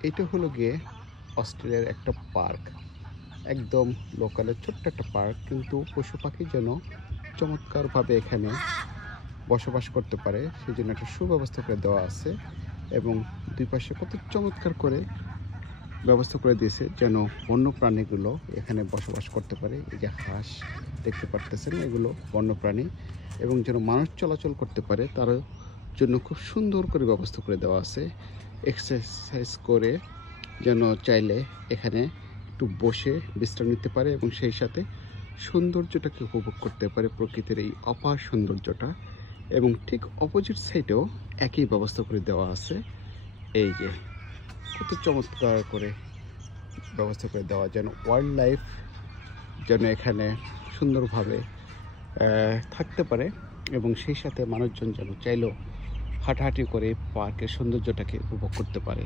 এটা হলো গিয়ে অস্ট্রেলিয়ার একটা পার্ক। একদম লোকালের ছোট্ট একটা পার্ক, কিন্তু পশু পাখি যেন চমৎকারভাবে এখানে বসবাস করতে পারে সেজন্য একটা সুব্যবস্থা করে দেওয়া আছে। এবং দুই পাশে কত চমৎকার করে ব্যবস্থা করে দিয়েছে যেন বন্য প্রাণীগুলো এখানে বসবাস করতে পারে। এই যে হাঁস দেখতে পারতেছেন, এগুলো বন্য প্রাণী, এবং যেন মানুষ চলাচল করতে পারে তার জন্য খুব সুন্দর করে ব্যবস্থা করে দেওয়া আছে। এক্সারসাইজ করে যেন চাইলে এখানে একটু বসে বিশ্রাম নিতে পারে এবং সেই সাথে সৌন্দর্যটাকে উপভোগ করতে পারে, প্রকৃতির এই অপার সৌন্দর্যটা। এবং ঠিক অপোজিট সাইডেও একই ব্যবস্থা করে দেওয়া আছে। এই যে কত চমৎকার করে ব্যবস্থা করে দেওয়া, যেন ওয়াইল্ড লাইফ যেন এখানে সুন্দরভাবে থাকতে পারে এবং সেই সাথে মানুষজন যেন চাইলেও হাঁটাহাঁটি করে পার্কের সৌন্দর্যটাকে উপভোগ করতে পারে।